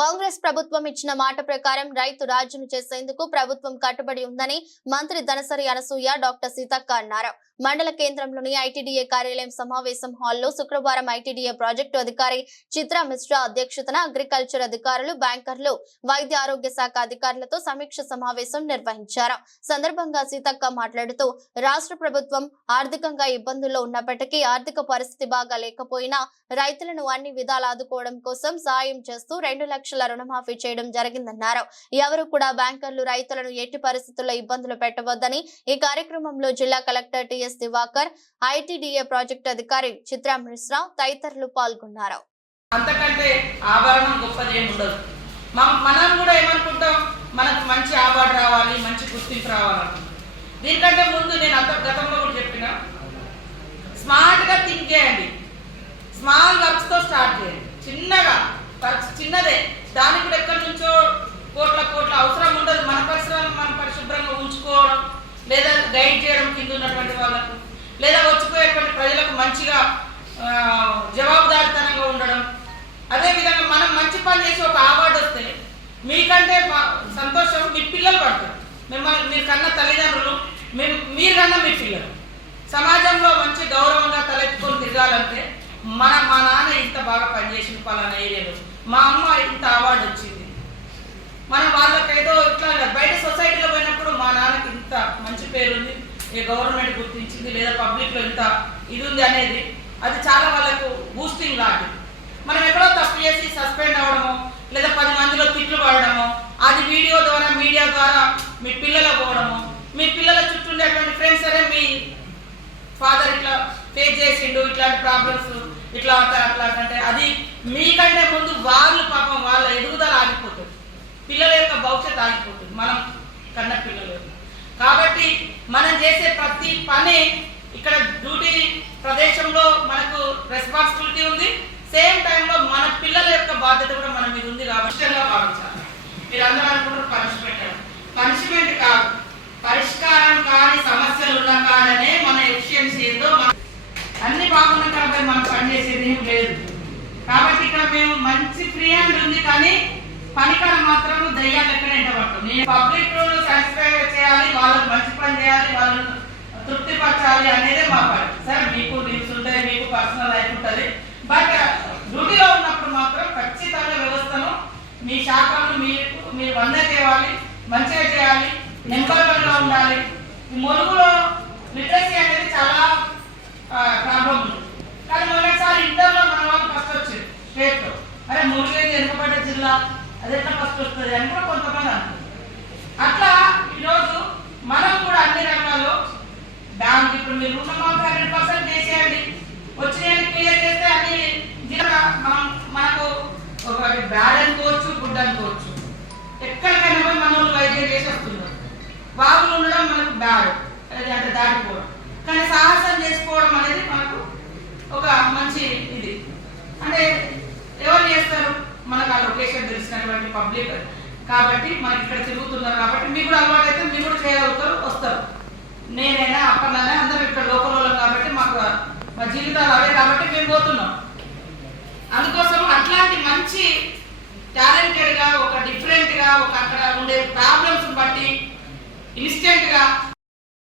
కాంగ్రెస్ ప్రభుత్వం ఇచ్చిన మాట ప్రకారం రైతు రాజును చేసేందుకు ప్రభుత్వం కట్టుబడి ఉందని మంత్రి ధనసరి అనసూయ డాక్టర్ సీతక్క అన్నారు. మండల కేంద్రంలోని ఐటీడీఏ కార్యాలయం సమావేశం హాల్లో శుక్రవారం ఐటీడీఏ ప్రాజెక్టు అధికారి చిత్రా మిశ్రా అధ్యక్షతన అగ్రికల్చర్ అధికారులు, బ్యాంకర్లు, వైద్య ఆరోగ్య శాఖ అధికారులతో సమీక్ష సమావేశం నిర్వహించారు. సందర్భంగా సీతక్క మాట్లాడుతూ రాష్ట్ర ప్రభుత్వం ఆర్థికంగా ఇబ్బందుల్లో ఉన్నప్పటికీ ఆర్థిక పరిస్థితి బాగా లేకపోయినా రైతులను అన్ని విధాలు ఆదుకోవడం కోసం సాయం చేస్తూ 2 లక్షల రుణమాఫీ చేయడం జరిగిందన్నారు. ఎవరు కూడా బ్యాంకర్లు రైతులను ఎట్టి పరిస్థితుల్లో ఇబ్బందులు పెట్టవద్దని ఈ కార్యక్రమంలో జిల్లా collector TS Divakar, ITDA project అధికారి చిత్రా మిశ్రా తదితరులు పాల్గొన్నారు. అంతకంటే ఆభరణం గొప్పది ఏమి ఉండదు. మనం కూడా ఏమనుకుంటాం, మనకు మంచి అవార్డు రావాలి, మంచి గుర్తింపు రావాలనుకుంటాం. దీనికంటే ముందు నేను గతంలో కూడా చెప్పిన, స్మార్ట్గా థింక్ చేయండి, స్మాల్ వర్క్స్తో స్టార్ట్ చేయండి. చిన్నగా వర్క్స్ చిన్నదే, దానికి కూడా ఎక్కడి నుంచో కోట్ల అవసరం ఉండదు. మన పరిసరాలను మనం పరిశుభ్రంగా ఉంచుకోవడం, లేదా గైడ్ చేయడం కింద ఉన్నటువంటి వాళ్ళకు, లేదా వచ్చిపోయేటువంటి ప్రజలకు మంచిగా జవాబుదారితనంగా ఉండడం. అదేవిధంగా మనం మంచి పని చేసి ఒక అవార్డు వస్తే మీకంటే సంతోషం మీ పిల్లలు పడతారు. మిమ్మల్ని మీరు కన్నా తల్లిదండ్రులు, మీరు కన్నా మీ పిల్లలు సమాజంలో మంచి గౌరవంగా తలెత్తుకొని తిరగాలంటే మా నాన్న ఇంత బాగా పనిచేసిన పలానా ఏరియాలో, మా అమ్మ ఇంత అవార్డు వచ్చింది, మనం వాళ్ళకైతే ఇట్లా బయట సొసైటీలో పోయినప్పుడు మా నాన్నకి ఇంత మంచి పేరు ఉంది, ఏ గవర్నమెంట్ గుర్తించింది, లేదా పబ్లిక్లో ఇంత ఇది ఉంది అనేది అది చాలా వాళ్ళకు బూస్టింగ్ లాంటిది. మనం ఎక్కడో తప్పు చేసి సస్పెండ్ అవ్వడమో, లేదా 10 మందిలో తిట్లు పడడమో, అది వీడియో ద్వారా మీడియా ద్వారా మీ పిల్లలకు పోవడమో, మీ పిల్లల చుట్టూ ఉండేటువంటి ఫ్రెండ్స్ సరే మీ ఫాదర్ ఇట్లా ఫేస్ చేసిండు, ఇట్లాంటి ప్రాబ్లమ్స్ ఇట్లా అట్లా అంటే అది మీకంటే ముందు వాళ్ళు పాపం వాళ్ళ ఎదుగుదల ఆగిపోతుంది, పిల్లల యొక్క భవిష్యత్తు ఆగిపోతుంది, మనం కన్న పిల్లలు. కాబట్టి మనం చేసే ప్రతి పని ఇక్కడ డ్యూటీ ప్రదేశంలో మనకు రెస్పాన్సిబిలిటీ ఉంది, సేమ్ టైంలో మన పిల్లల యొక్క బాధ్యత కూడా మన మీద ఉంది. కాబట్టి భావించాలి. మీరు అందరూ అనుకుంటారు పనిష్మెంట్ కాదు, పరిష్కారం కాని సమస్యలు ఉన్న కాడనే మన ఎఫిషియన్సీ ఏదో అన్ని బాగున్న కాబట్టి మనం పనిచేసేది ఏం లేదు. కాబట్టి ఇక్కడ మేము మంచి ఫ్రీ హ్యాండ్ ఉంది, కానీ పనికారం మాత్రం దయ్యాలు ఎక్కడ ఎంటబడతాం. నేను పబ్లిక్ సాటిస్ఫై చేయాలి, వాళ్ళకి మంచి పని చేయాలి, వాళ్ళని తృప్తిపరచాలి అనేదే మా పని. సరే మీకు లీవ్స్ ఉంటాయి, మీకు పర్సనల్ లైఫ్ ఉంటుంది, బట్ డ్యూటీలో ఉన్నప్పుడు మాత్రం ఖచ్చితంగా వ్యవస్థను మీ శాఖలను మీరు వందకేయాలి, మంచిగా చేయాలి, నెంబర్ 1గా ఉండాలి. ఈ మురుగులో లిటరసీ అనేది చాలా ప్రాబ్లం ఉంది. కానీ మొన్నటిసారి ఇంటర్లో మన వాళ్ళు ఫస్ట్ వచ్చారు స్టేట్లో. అరే మురుగేది వెనుకబడ్డ జిల్లా, అది ఎట్లా ఫస్ట్ వస్తుంది అని కూడా కొంతమంది అంటారు. అట్లా ఈరోజు మనం కూడా అన్ని రంగాల్లో బ్యాంక్ ఇప్పుడు మీరు రుణమాఫీ 100% చేసేయండి, వచ్చిన క్లియర్ చేస్తే అది మనకు ఒక బ్యాడ్ అనుకోవచ్చు, గుడ్ అనుకోవచ్చు. ఎక్కడికైనా పోయి మన వాళ్ళు వైద్యం చేసి వస్తున్నారు. బాగులు ఉండడం మనకు బ్యాడ్, అంటే దాటిపోవడం. కానీ సాహసం చేసుకోవడం అనేది మనకు ఒక మంచి ఇది. అంటే ఎవరు చేస్తారు, మనకు ఆ లొకేషన్ తెలిసినటువంటి పబ్లిక్ కాబట్టి మనకి ఇక్కడ తిరుగుతున్నారు కాబట్టి మీకు కూడా అలవాటు అయితే మీరు కూడా చేయగలుగుతారు, వస్తారు. నేనైనా అప్పటినైనా అందరూ ఇక్కడ లోకల్ వాళ్ళం కాబట్టి మాకు మా జీవితాలు అవే కాబట్టి మేము పోతున్నాం. అందుకోసం అట్లాంటి మంచి టాలెంటెడ్గా, ఒక డిఫరెంట్గా, ఒక అక్కడ ఉండే ప్రాబ్లమ్స్ బట్టి ఇన్స్టెంట్గా